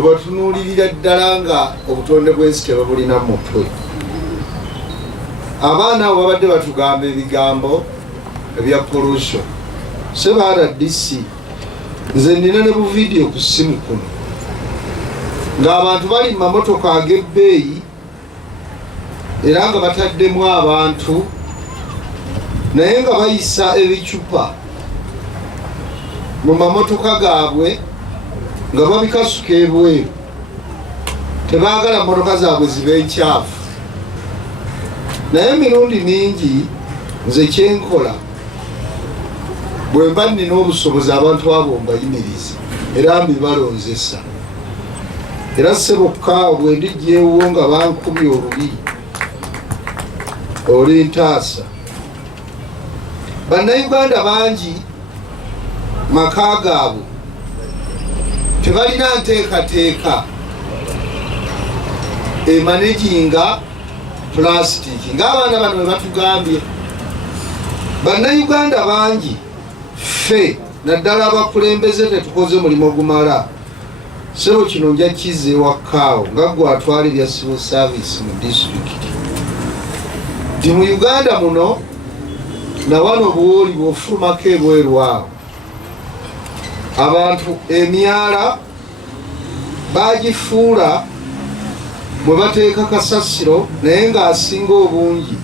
obatunuulirira ddala nga obutonde bw'ensi tebabulina mu mutwe. Abaana abo babadde batugamba ebigambo ebya pollution. Seba RDC nze nina ne buvidiyo ku ssimu kuno ng'abantu bali mu mamotoka ag'ebbeeyi era nga bataddemu abantu naye nga bayisa ebicupa mu mamotoka gaabwe nga babikasuka ebweru. Tebaagala motoka zaabwe zibe nkyafu. Naye emirundi mingi nze kyenkola bwe mba nina obusobozi abantu abo mbayimiriza era mbibalonzesa. Era sebokka bwe ndijeewo nga bankubye olubi olintaasa. Bannayuganda bangi maka gaabwe tebalina nteekateeka emanaginga plastic ng'abaana bano bwe batugambye. Bannayuganda bangi ffe naddala abakulembeze tetukoze mulimu gumala. Sebo kino nja kizza ewakaawo nga gwe atwala ebya civil service mu disitulikiti nti mu Uganda muno na wano buwoli bw'ofulumako ebweru awo abantu emyala bagifuula bwe bateeka kasasiro naye ng'asinga obungi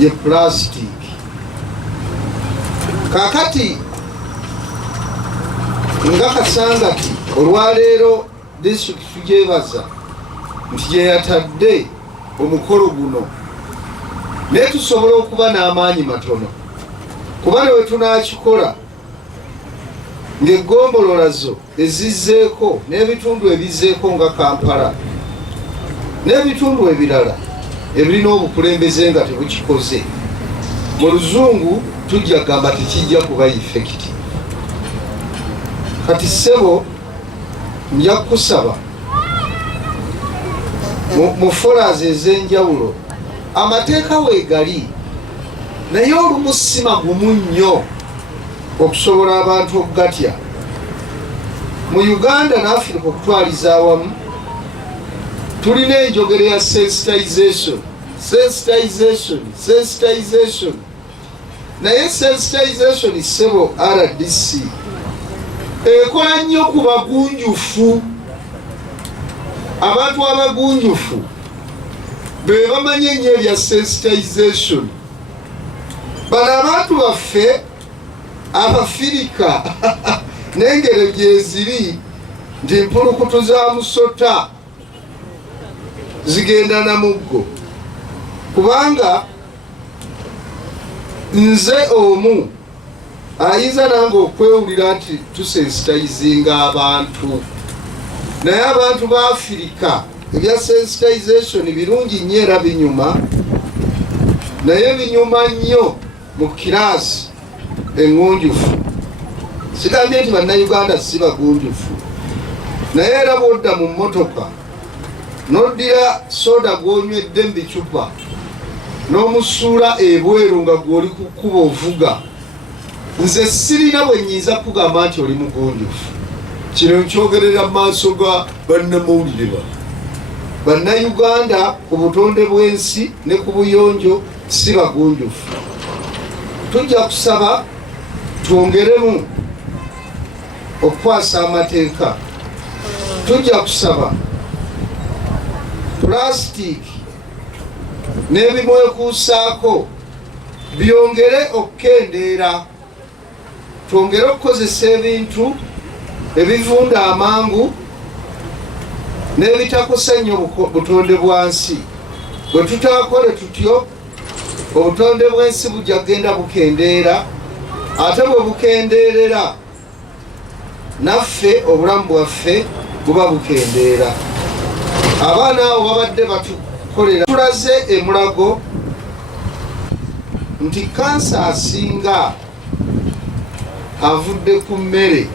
ye plastic. Kakati nga Kasangati olwaleero disitulikiti tugyebaza nti gye yatadde omukolo guno naye tusobola okuba n'amaanyi matono kuba ne we tunaakikola ng'eggombolola zo ezizzeeko n'ebitundu ebizzeeko nga Kampala n'ebitundu ebirala ebirina obukulembeze nga tebukikoze mu luzungu tujja gamba tekijja kuba effective. Kati ssebo nja kusaba mu folas ez'enjawulo amateeka weegali naye olumu si magumu nnyo okusobola abantu okugatya. Mu Uganda n'Afirika okutwaliza awamu tulina enjogero ya sensitization naye sensitization ssebo RDC ekola nnyo ku bagunjufu. Abantu abagunjufu be bamanye ennyo ebya sensitization. Bano abantu baffe Abafirika n'engero gyeziri nti mpulukutu za musota zigenda na muggo kubanga nze omu ayinza nange okwewulira nti tusensitizinga abantu naye abantu ba Afirika ebya sensitization birungi nnyo era binyuma naye binyuma nnyo mu kiraasi engunjufu. Sigambye nti bannayuganda si bagunjufu naye era bwodda mu mmotoka n'oddira soda gw'onywedde mu bicupa n'omusuula ebweru nga gw'oli ku kkuba ovuga, nze sirina bwe nnyinza kugamba nti oli mugunjufu. Kino nkyogerera mu maaso ga bannamawulire bannayuganda ku butonde bw'ensi ne ku buyonjo si bagunjufu. Tujja kusaba twongeremu okukwasa amateeka. Tujja kusaba pulasitiki n'ebimwekuusaako byongere okukendeera. Twongere okukozesa ebintu ebivunda amangu n'ebitakosa nnyo butonde bwansi. Bwe tutaakole tutyo obutonde bw'ensi bujja kugenda bukendeera, ate bwe bukendeerera naffe obulamu bwaffe buba bukendeera. Abaana abo babadde batukolera. Tulaze emulago nti kansa asinga avudde ku mmere,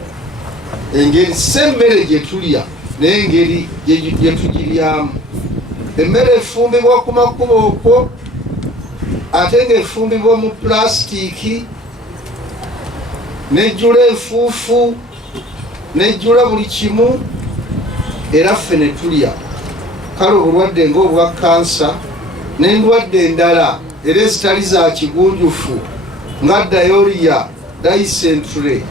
engeri si emmere gye tulya naye engeri gye tugiryamu. Emmere efumbibwa ku makubo okwo ate ng'efumbibwa mu pulasitiki nejjula enfuufu nejjula buli kimu era ffe ne tulya. Kale obulwadde ng'obwa kansa n'endwadde endala era ezitali za kigunjufu nga diarrhea, dysentery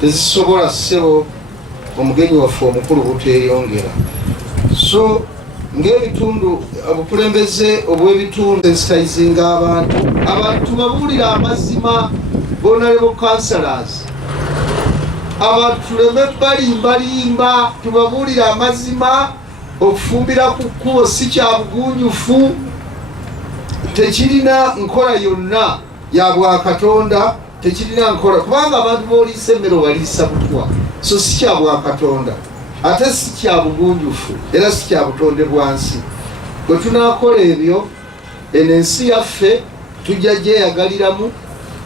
tezisobola ssebo omugenyi waffe omukulu buteeyongera. So ng'ebitundu obukulembeze obw'ebitundu sensitizinga abantu tubabuulira amazima vulnerable counselors, abantu tuleme balimbalimba, tubabuulire amazima. Okufumbira ku kkubo si kya bugunjufu, tekirina nkola yonna ya Bwakatonda, tekirina nkola kubanga abantu booliisa emmere obaliisa butwa, so si kya Bwakatonda ate si kya bugunjufu era si kya butonde bwansi. Bwe tunaakola ebyo eno ensi yaffe tujja gyeyagaliramu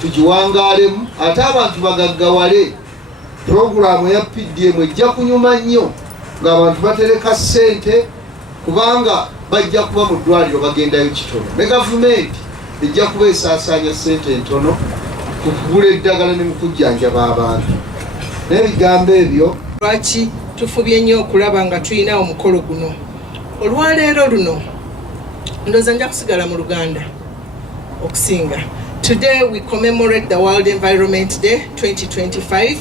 tugiwangaalemu, ate abantu bagaggawale. Puroguramu ya PDM ejja kunyuma nnyo ng'abantu batereka ssente kubanga bajja kuba mu ddwaliro bagendayo kitono, ne gavumenti ejja kuba esaasaanya ssente ntono ku kugula eddagala ne mu kujjanjaba abantu. N'ebigambo ebyo lwaki tufubye nnyo okulaba nga tulina omukolo guno. Olwaleero luno ndowooza nja kusigala mu Luganda okusinga. Today we commemorate the World Environment Day 2025.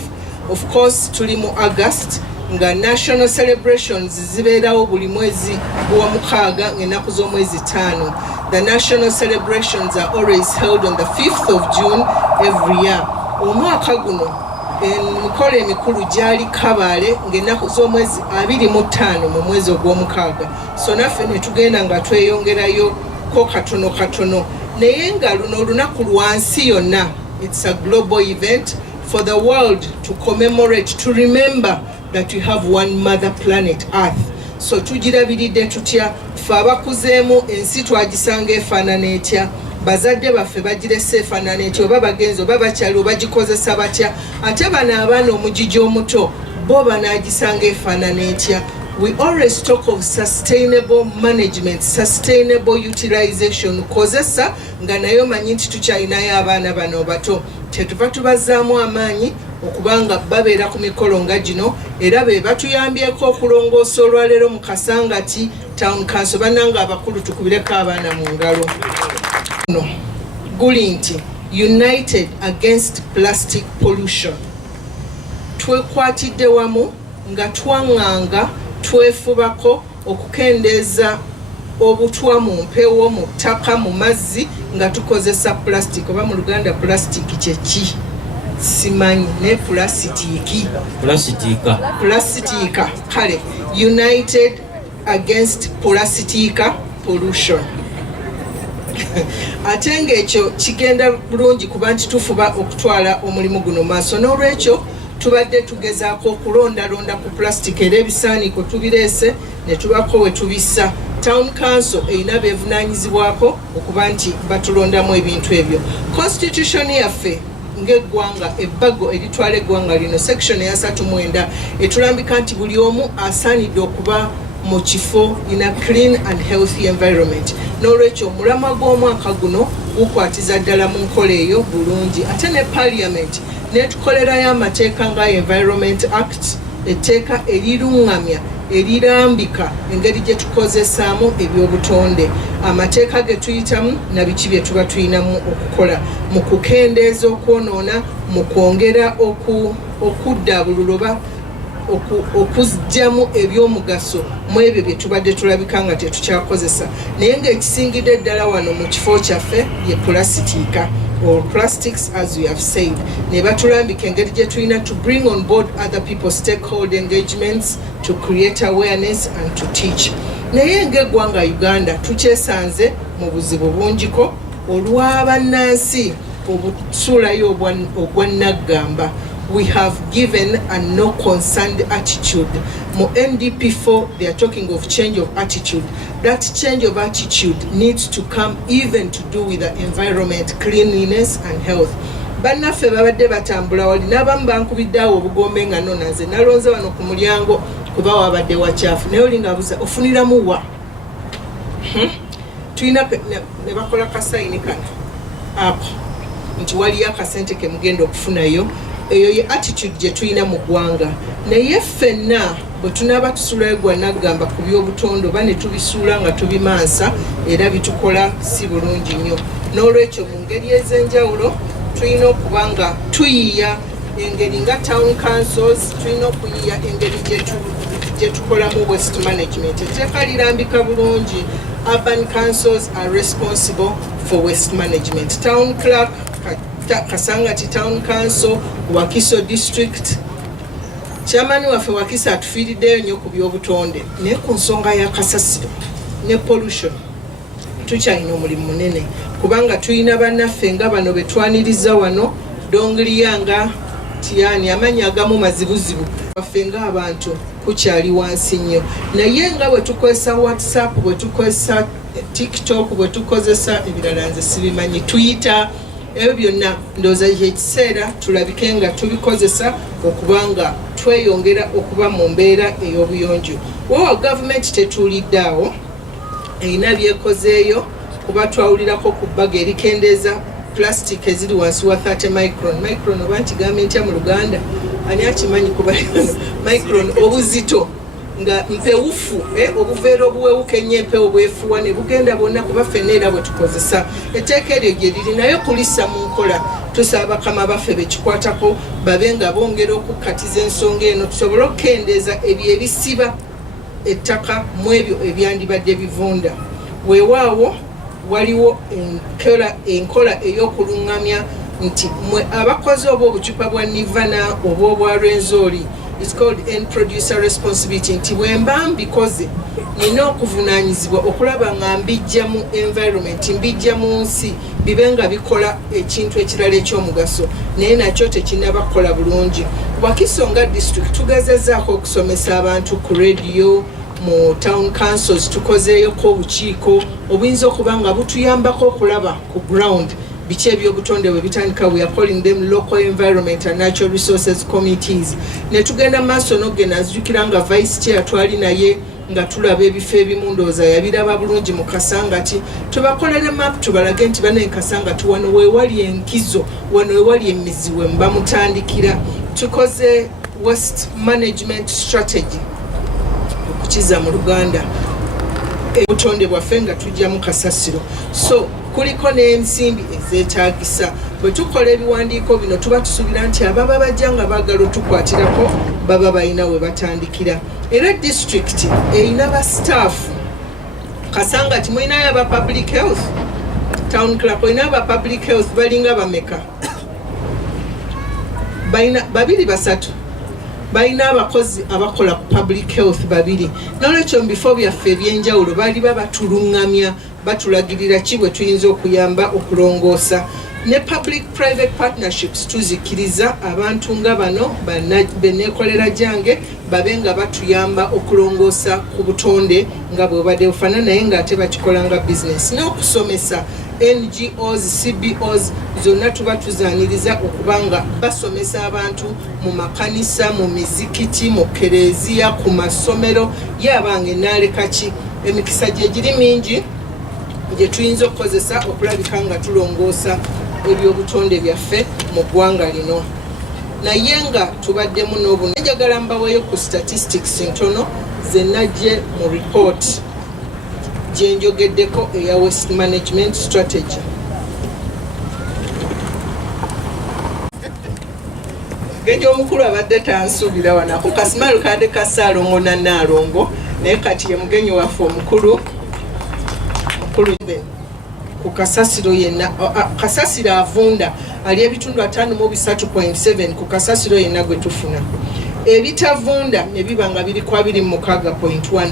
Of course tuli mu August nga national celebrations zibeerawo buli mwezi gwa mukaaga ng'ennaku z'omwezi 5. The national celebrations are always held on the 5th of June every year. Omwaka guno emikolo emikulu gyali Kabale ng'ennaku z'omwezi 25 mu mwezi ogw'omukaaga. So naffe ne tugenda nga tweyongerayo ko katono katono. Naye nga luno olunaku lwansi yonna, it's a global event for the world to commemorate, to remember that we have one mother planet Earth. So tugirabiridde tutya, ffe abakuzeemu ensi twagisanga efaanana etya, bazadde baffe bagirese efaanana etya, oba bagenzi oba bakyali oba gikozesa batya, ate bano abaana omugigi omuto bo banaagisanga efaanana etya. We always talk of sustainable management, sustainable utilization. Kozesa nga nayo manyi nti tukyalinayo abaana bano bato. Tetuva tubazaamu amaanyi okubanga babeera ku mikolo nga gino era be batuyambyeko okulongoosa olwaleero mu Kasangati Town Council bannanga abakulu tukubireko abaana mu ngalo. No. Guli nti United Against Plastic Pollution. Twekwatidde wamu nga twanganga twefubako okukendeeza obutwa mu mpewo, mu ttaka, mu mazzi nga tukozesa plastic. Oba mu Luganda plastic kyeki simanyi, ne plastica kale. United Against Plastic Pollution. Ate ng'ekyo kigenda bulungi kuba nti tufuba okutwala omulimu guno maaso. N'olwekyo tubadde tugezaako okulondalonda ku plastic era ebisaaniko tubireese ne tubako we tubissa. Town Council erina beevunaanyizibwako okuba nti batulondamu ebintu ebyo. Constitution yaffe ng'eggwanga, ebbago eritwala eggwanga lino, section eya 39 etulambika nti buli omu asaanidde okuba mu kifo in a clean and healthy environment. N'olwekyo omulamwa gw'omwaka guno gukwatiza ddala mu nkola eyo bulungi. Ate ne Parliament netukolerayo amateeka nga Environment Act, etteeka eriruŋŋamya erirambika engeri gye tukozesaamu ebyobutonde, amateeka ge tuyitamu na biki bye tuba tulinamu okukola mu kukendeeza okwonoona, mu kwongera okuddaabulula oba okuzigyamu ebyomugaso mu ebyo bye tubadde tulabika nga tetukyakozesa. Naye ng'ekisingidde ddala wano mu kifo kyaffe ye pulasitiika, or plastics as we have said. Ne batulambika engeri gye tulina to bring on board other people's stakeholder engagements, to create awareness and to teach. Naye ng'eggwanga Uganda tukyesanze mu buzibu bungiko olw'abannansi obusuulayo obwannaggamba. We have given a no concerned attitude. Mo NDP4, they are talking of change of attitude. That change of attitude needs to come even to do with the environment, cleanliness and health. Bannaffe babadde batambula wali n'abamu bankubiddeawo obugombe nga nno nanze nalonze wano ku mulyango kuba wabadde wakyafu. Naye olinga abuuza ofuniramu wa? Tulina ne bakola kasayini kano apo nti waliyo akasente ke mugenda okufunayo. Eyo ye attitude gye tulina mu ggwanga. Naye ffenna bwe tunaaba tusulayo gwa naggamba ku by'obutonde oba ne tubisuula nga tubimansa era bitukola si bulungi nnyo. N'olwekyo mu ngeri ez'enjawulo tulina okuba nga tuyiiya engeri nga town councils, tulina okuyiiya engeri gye tukolamu waste management. Etteeka lirambika bulungi. Urban councils are responsible for waste management. Town clerk, Kasangati Town Council, Wakiso District, chairman waffe Wakiso atufiiriddeyo nnyo ku by'obutonde naye ku nsonga ya kasasiro ne pollution tukyalina omulimu munene kubanga tulina bannaffe nga bano betwaniriza wano Dongiriyanga Tiani amanya agamu mazibuzibu waffe nga abantu kukyali wansi nnyo naye nga bwe tukozesa WhatsApp bwe tukozesa TikTok bwe tukozesa ebirala nze sibimanyi tuyita ebyo byonna ndowooza ekiseera tulabike nga tubikozesa okubanga tweyongera okuba mu mbeera ey'obuyonjo. Wowa gavumenti tetuuliddaawo erina byekozeeyo kuba twawulirako ku bbaga erikendeeza plastic eziri wansi wa 30 micron oba nkigambe ntya mu Luganda ani akimanyi kuba micron obuzito nga mpewufu obuveera obuwewuka ennyo empewo bwefuwa ne bugenda bwonna kuba ffenna era bwe tukozesa etteeka eryo gye liri naye kulissa mu nkola tusaba bakama baffe bekikwatako babe nga bongera okukkatiza ensonga eno tusobole okukendeeza ebyo ebisiba ettaka mu ebyo ebyandibadde bivunda. Weewaawo waliwo enkola ey'okuluŋŋamya nti mwe abakozi oba obucupa bwa Nivana oba obwa Rwenzori, it's called end producer responsibility, nti bwe mba mbikoze nina okuvunaanyizibwa okulaba nga mbijja mu environment mbijja mu nsi bibe nga bikola ekintu ekirala ekyomugaso naye nakyo tekinaba kukola bulungi. Wakiso nga district tugezezaako okusomesa abantu ku radio mu town councils tukozeeyoko obukiiko obuyinza okuba nga butuyambako okulaba ku ground biki ebyobutonde bwe bitandika. We are calling them local environment and natural resources committees. Ne tugenda maaso n'ogenda nzijukira nga vice chair twali naye nga tulaba ebifo ebimu ndowooza yabiraba bulungi mu Kasangati tubakolere map tubalage nti bane Kasangati wano weewali enkizo wano weewali emizi we mba mutandikira. Tukoze waste management strategy okukiza mu Luganda obutonde bwaffe nga tujja mu kasasiro so kuliko n'ensimbi ezeetaagisa. Bwe tukola ebiwandiiko bino tuba tusuubira nti ababa bajja nga baagala otukwatirako baba balina we batandikira. Era district erina ba staff Kasangati mulinayo aba public health, town clerk olinayo aba public health balinga bameka balina babiri basatu balina abakozi abakola ku public health babiri. N'olwekyo mu bifo byaffe ebyenjawulo baali babatuluŋŋamya batulagirira ki bwe tuyinza okuyamba okulongoosa. Ne public private partnerships tuzikiriza abantu nga bano beneekolera gyange babe nga batuyamba okulongoosa ku butonde nga bwebadde bufana naye ng'ate bakikola nga business. N'okusomesa NGOs, CBOs zonna tuba tuzaaniriza okuba nga basomesa abantu mu makanisa, mu mizikiti, mu kereziya, ku masomero yabanga enaaleka ki. Emikisa gye giri mingi gye tuyinza okukozesa okulabika nga tulongoosa ebyobutonde byaffe mu ggwanga lino. Naye nga tubaddemu n'obuno njagala mbaweeyo ku statistics ntono ze najje mu report gye njogeddeko eya waste management strategy. Genja omukulu abadde tansuubira wanako Kasimalu kadde Kasaalongo na Naalongo naye kati ye mugenyi waffe omukulu ku kasasiro yenna. Kasasiro avunda ali ebitundu 5.3.7 ku kasasiro yenna gwe tufuna. Ebitavunda ne biba nga biri kwa 26.1.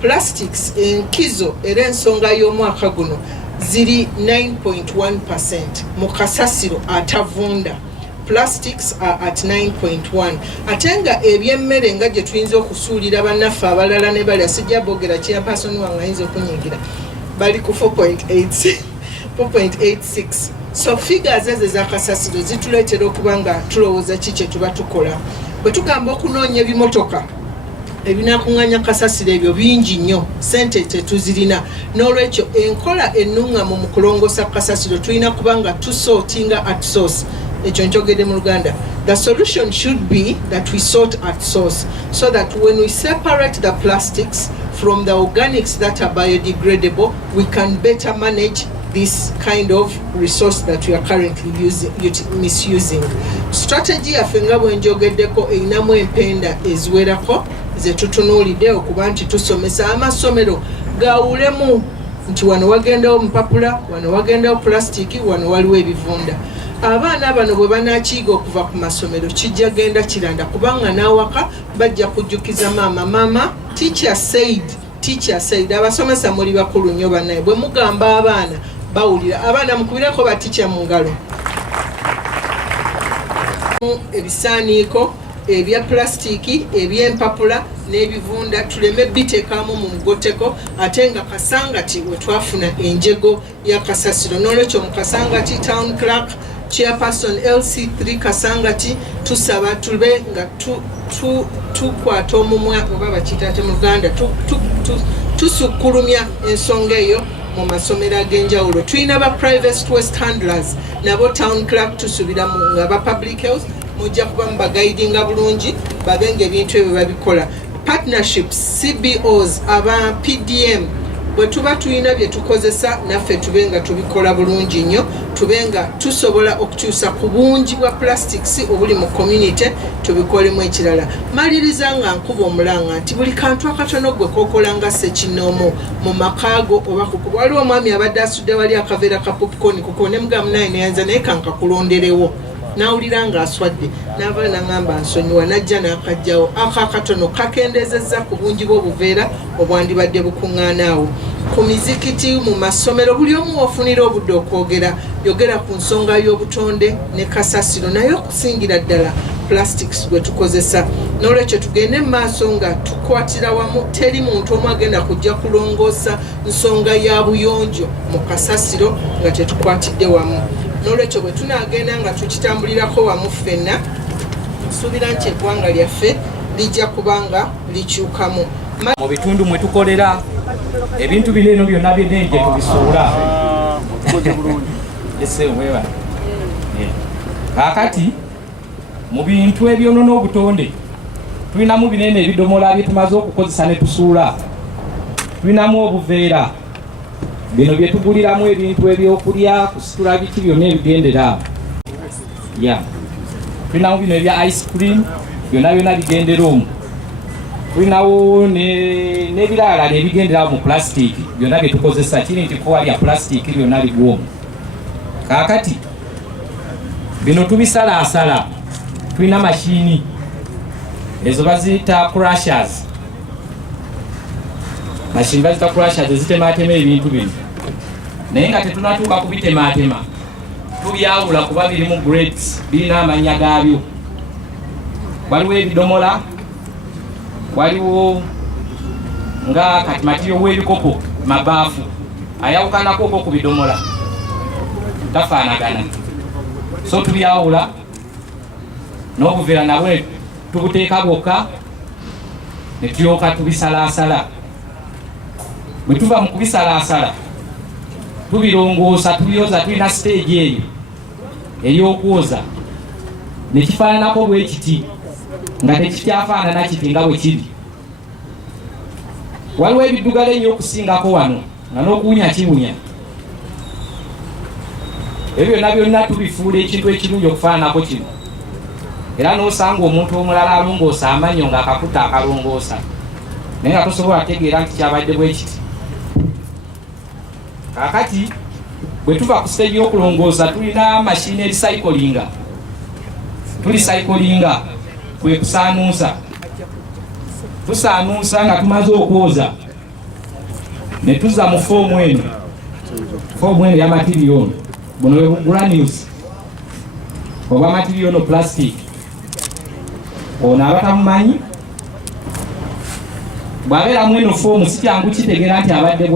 Plastics enkizo era ensonga y'omwaka guno ziri 9.1% mu kasasiro atavunda. Plastics are at 9.1. Atenga ebyemmere nga gye tuyinza okusuulira bannaffe abalala ne balya sijja boogera chairperson wange ayinza okunyigira bali ku 4.86. So figures ezo ez'akasasiro zituleetera okuba nga tulowooza ki kye tuba tukola. Bwe tugamba okunoonya ebimotoka ebinakuŋŋanya kasasiro ebyo bingi nnyo sente tetuzirina. N'olwekyo enkola ennungamu mu kulongoosa kasasiro tulina kuba nga tusootinga at source. Ekyo njogedde mu Luganda The solution should be that we sort at source, so that when we separate the plastics from the organics that are biodegradable, we can better manage this kind of resource that we are currently misusing. Strategy yaffe nga bwe njogeddeko erinamu empenda eziwerako ze tutunuulidde okuba nti tusomesa amasomero gawulemu nti wano wagendawo mupapula, wano wagendawo plastic, wano waliwo ebivunda. Abaana bano bwe banaakiyiga okuva ku masomero kijja genda kiranda, kubanga n'awaka bajja kujjukiza maama teacher said. Abasomesa muli bakulu nnyo bannaye, bwe mugamba abaana bawulira. Abaana mukubireko ba teacher mu ngalo. Ebisaaniiko ebya plastic, eby'empapula n'ebivunda tuleme biteekamu mu mugoteko, ate nga Kasangati we twafuna enjego ya kasasiro. N'olwekyo mu Kasangati Town Clerk Chairperson LC3 Kasangati tusaba tube nga tukwata omumwa oba bakiyita mu Luganda tusukkulumya ensonga eyo mu masomero ag'enjawulo. Tulina ba private waste handlers nabo Town Clerk tusubira mu nga ba public health mujja kuba mubaguidinga bulungi babenga ebintu ebyo babikola. Partnerships, CBOs, aba PDM bwe tuba tulina bye tukozesa naffe tubenga tubikola bulungi nnyo, tubenga tusobola okukyusa ku bungi bwa plastics obuli mu community tubikolemu ekirala. Maliriza nga nkuba omulanga nti buli kantu akatono gwe kokola nga ssekinoomo mu makaago oba kukuba. Waliwo omwami abadde asudde wali akaveera ka popcorn kuko ne mugamu naye neyanza naye kankakulonderewo nawulira nga aswadde n'ava n'angamba nsonyiwa najja n'akajjawo akakatono kakendezezza ku bungi bw'obuveera obwandibadde bukuŋŋaanaawo. Ku mizikiti, mu masomero, buli omu ofunira obudde okwogera, yogera ku nsonga y'obutonde ne kasasiro, naye okusingira ddala plastics gwe tukozesa. N'olwekyo tugende mu maaso nga tukwatira wamu, teri muntu omu agenda kujja kulongoosa nsonga ya buyonjo mu kasasiro nga tetukwatidde wamu. N'olwekyo bwe tunaagenda nga tukitambulirako wamu ffenna, nsuubira nti eggwanga lyaffe lijja kubanga likyukamu. Mu bitundu mwe tukolera ebintu bino eno byonna byenenje tubisuula. Kaakati mu bintu ebyonoona obutonde tulinamu binene ebidomola bye tumaze okukozesa ne tusuula. Tulinamu obuveera bino bye tuguliramu ebintu ebyokulya, kusitula biki byonna ebigendera. Tulinamu bino ebya ice cream byonna byonna bigendera omwo. Tulinawo n'ebirala ebigendera mu plastic byonna bye tukozesa, kiri nti kuwa lya plastic byonna bigwa omwo. Kaakati bino tubisalaasala, tulina mashini ezo baziyita crushers. Mashini baziyita crushers ezitemaatema ebintu bino, naye nga tetunatuuka kubitemaatema, tubyawula kuba birimu grades, birina amannya gaabyo. Waliwo ebidomola, waliwo nga kati matiyo w'ebikopo, mabaafu ayawukanako okwo ku bidomola tafaanagana, so tubyawula. N'obuveera nabwe tubuteeka bwokka ne tulyoka tubisalaasala. Bwe tuva mu kubisalaasala tubirongoosa, tubyoza, tulina stage eyo ey'okwoza ne kifaananako bwe kiti nga tekikyafaanana kiti nga bwe kiri. Waliwo ebiddugala ennyo okusingako wano nga n'okuwunya kiwunya. Ebyo byonna byonna tubifuula ekintu ekirungi okufaananako kino. Era n'osanga omuntu omulala alongoosa amannyo ng'akakuta akalongoosa naye nga tosobola kutegeera nti kyabadde bwe kiti. Kaakati bwe tuva ku stage y'okulongoosa tulina mashini ericyclinga. Tulicyclinga kwe kusaanuusa. Tusaanuusa nga tumaze okwoza ne tuzza mu foomu eno, foomu eno ya materiyono. Buno bwe granules oba materiyono plastic. Ono abatamumanyi bw'abeeramu eno foomu si kyangu kitegeera nti abadde